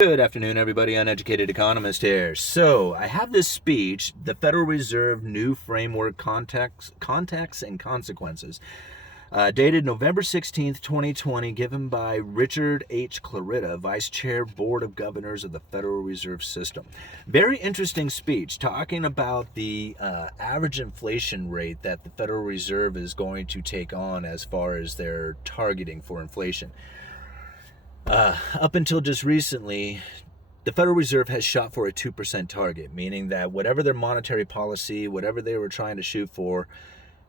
Good afternoon, everybody. Uneducated Economist here. So, I have this speech, the Federal Reserve New Framework Contexts and Consequences, dated November 16th, 2020, given by Richard H. Clarida, Vice Chair, Board of Governors of the Federal Reserve System. Very interesting speech talking about the average inflation rate that the Federal Reserve is going to take on as far as their targeting for inflation. Up until just recently, the Federal Reserve has shot for a 2% target, meaning that whatever their monetary policy, whatever they were trying to shoot for,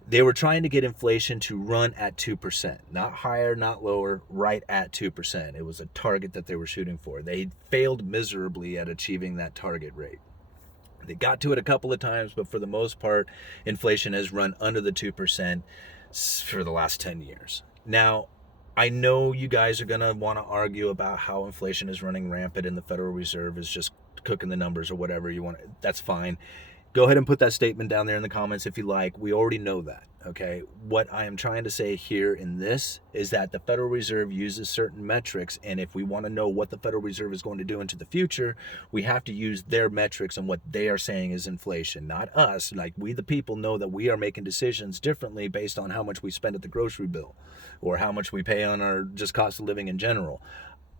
they were trying to get inflation to run at 2%. Not higher, not lower, right at 2%. It was a target that they were shooting for. They failed miserably at achieving that target rate. They got to it a couple of times, but for the most part, inflation has run under the 2% for the last 10 years. Now, I know you guys are going to want to argue about how inflation is running rampant and the Federal Reserve is just cooking the numbers or whatever you want. That's fine. Go ahead and put that statement down there in the comments if you like. We already know that, okay? What I am trying to say here in this is that the Federal Reserve uses certain metrics, and if we want to know what the Federal Reserve is going to do into the future, we have to use their metrics and what they are saying is inflation, not us. Like, we the people know that we are making decisions differently based on how much we spend at the grocery bill or how much we pay on our just cost of living in general.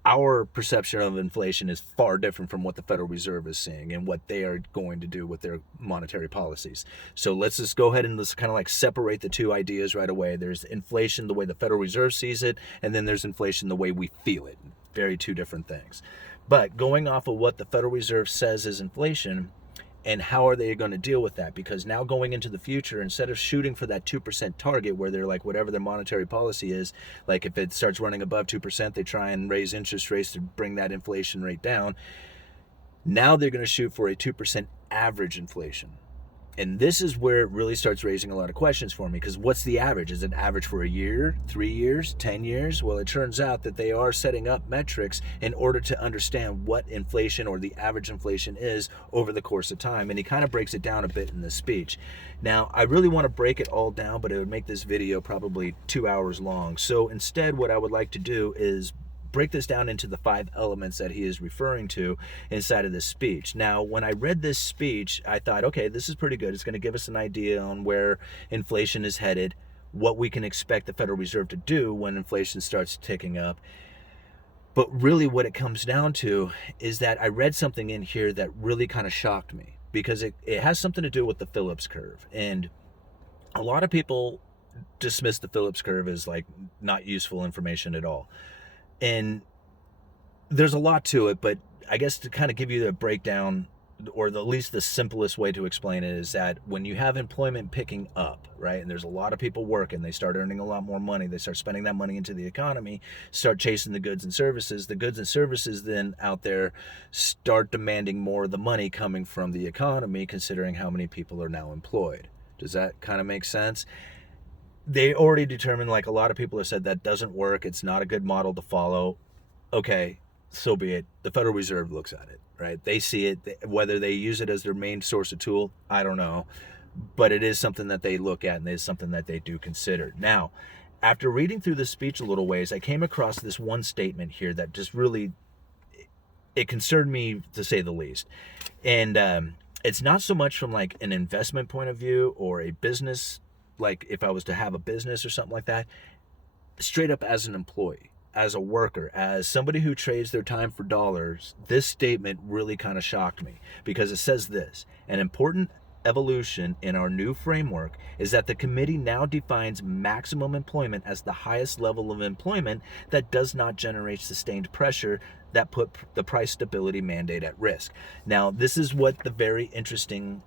Our perception of inflation is far different from what the Federal Reserve is seeing and what they are going to do with their monetary policies. So let's just go ahead and let's kind of like separate the two ideas right away. There's inflation the way the Federal Reserve sees it, and then there's inflation the way we feel it. Very two different things. But going off of what the Federal Reserve says is inflation, and how are they going to deal with that? Because now going into the future, instead of shooting for that 2% target where they're like, whatever their monetary policy is, like if it starts running above 2%, they try and raise interest rates to bring that inflation rate down. Now they're going to shoot for a 2% average inflation. And this is where it really starts raising a lot of questions for me, because what's the average? Is it average for a year, 3 years, 10 years? Well, it turns out that they are setting up metrics in order to understand what inflation or the average inflation is over the course of time. And he kind of breaks it down a bit in this speech. Now, I really want to break it all down, but it would make this video probably 2 hours long. So instead, what I would like to do is break this down into the 5 elements that he is referring to inside of this speech. Now, when I read this speech, I thought, okay, this is pretty good. It's going to give us an idea on where inflation is headed, what we can expect the Federal Reserve to do when inflation starts ticking up. But really what it comes down to is that I read something in here that really kind of shocked me, because it has something to do with the Phillips curve. And a lot of people dismiss the Phillips curve as like not useful information at all. And there's a lot to it, but I guess to kind of give you the breakdown, or at least the simplest way to explain it, is that when you have employment picking up, right, and there's a lot of people working, they start earning a lot more money, they start spending that money into the economy, start chasing the goods and services. The goods and services then out there start demanding more of the money coming from the economy, considering how many people are now employed. Does that kind of make sense? They already determined, like a lot of people have said, that doesn't work. It's not a good model to follow. Okay, so be it. The Federal Reserve looks at it, right? They see it. Whether they use it as their main source of tool, I don't know. But it is something that they look at, and it is something that they do consider. Now, after reading through the speech a little ways, I came across this one statement here that just really, it concerned me, to say the least. And it's not so much from like an investment point of view or a business, like if I was to have a business or something like that, straight up as an employee, as a worker, as somebody who trades their time for dollars, this statement really kind of shocked me, because it says this: an important evolution in our new framework is that the committee now defines maximum employment as the highest level of employment that does not generate sustained pressure that put the price stability mandate at risk. Now, this is what the very interesting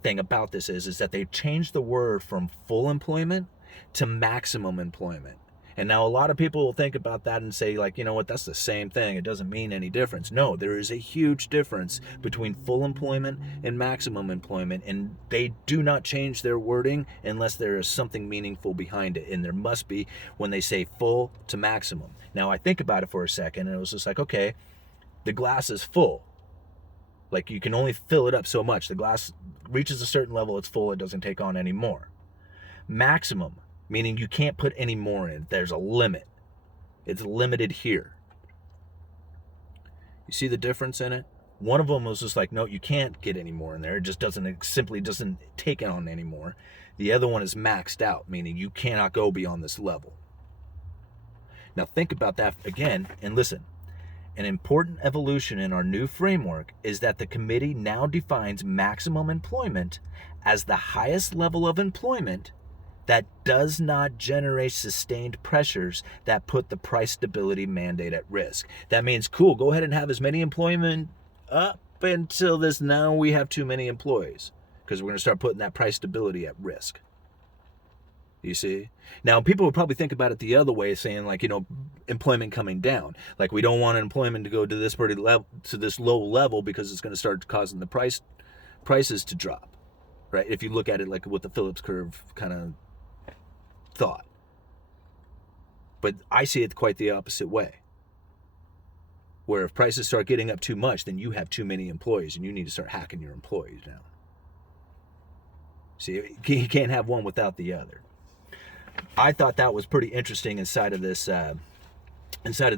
thing about this is that they've changed the word from full employment to maximum employment. And now a lot of people will think about that and say, like, you know what, that's the same thing. It doesn't mean any difference. No, there is a huge difference between full employment and maximum employment, and they do not change their wording unless there is something meaningful behind it. And there must be when they say full to maximum. Now, I think about it for a second, and it was just like, okay, the glass is full. Like, you can only fill it up so much. The glass reaches a certain level, it's full, it doesn't take on any more. Maximum, meaning you can't put any more in. There's a limit. It's limited here. You see the difference in it? One of them was just like, no, you can't get any more in there. It just simply doesn't take on anymore. The other one is maxed out, meaning you cannot go beyond this level. Now think about that again and listen. An important evolution in our new framework is that the committee now defines maximum employment as the highest level of employment that does not generate sustained pressures that put the price stability mandate at risk. That means, cool, go ahead and have as many employment up until this, now we have too many employees, because we're going to start putting that price stability at risk. You see? Now, people would probably think about it the other way, saying like, employment coming down. Like, we don't want employment to go to this pretty level, to this low level, because it's going to start causing the prices to drop, right? If you look at it like with the Phillips curve kind of thought. But I see it quite the opposite way, where if prices start getting up too much, then you have too many employees and you need to start hacking your employees down. See, you can't have one without the other. I thought that was pretty interesting inside of this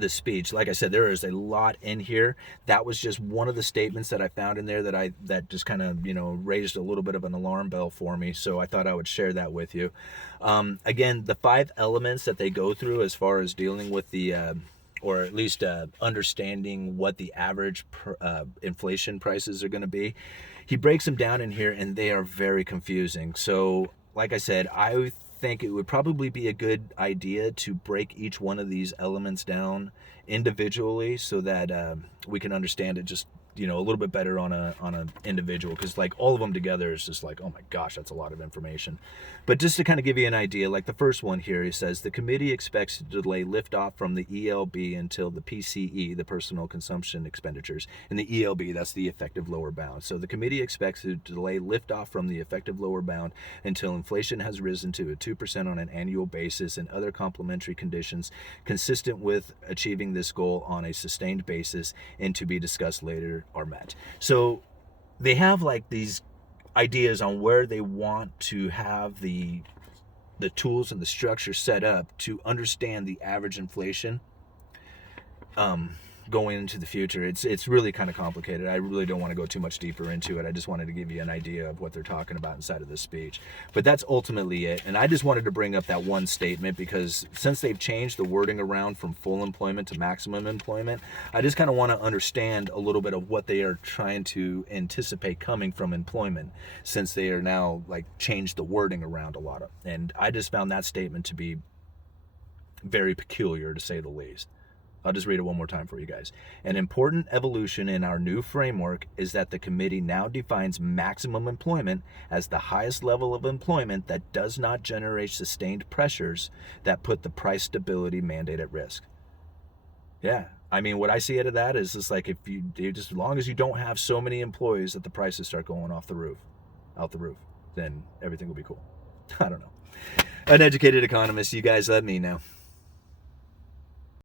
speech. Like I said, there is a lot in here. That was just one of the statements that I found in there that just kind of raised a little bit of an alarm bell for me. So I thought I would share that with you. Again, the 5 elements that they go through as far as dealing with the or at least understanding what the average inflation prices are going to be. He breaks them down in here, and they are very confusing. So, like I said, I think it would probably be a good idea to break each one of these elements down individually, so that we can understand it just a little bit better on a individual, because like all of them together is just like, oh my gosh, that's a lot of information. But just to kind of give you an idea, like the first one here, he says the committee expects to delay liftoff from the ELB until the PCE, the personal consumption expenditures, and the ELB, that's the effective lower bound. So the committee expects to delay liftoff from the effective lower bound until inflation has risen to a 2% on an annual basis and other complementary conditions consistent with achieving this goal on a sustained basis and to be discussed later are met. So they have like these ideas on where they want to have the tools and the structure set up to understand the average inflation going into the future. It's really kind of complicated. I really don't want to go too much deeper into it. I just wanted to give you an idea of what they're talking about inside of this speech. But that's ultimately it. And I just wanted to bring up that one statement, because since they've changed the wording around from full employment to maximum employment, I just kind of want to understand a little bit of what they are trying to anticipate coming from employment, since they are now like changed the wording around a lot. And I just found that statement to be very peculiar, to say the least. I'll just read it one more time for you guys. An important evolution in our new framework is that the committee now defines maximum employment as the highest level of employment that does not generate sustained pressures that put the price stability mandate at risk. Yeah, I mean, what I see out of that is just like, if you just, as long as you don't have so many employees that the prices start going out the roof, then everything will be cool. I don't know. Uneducated Economist, you guys let me know.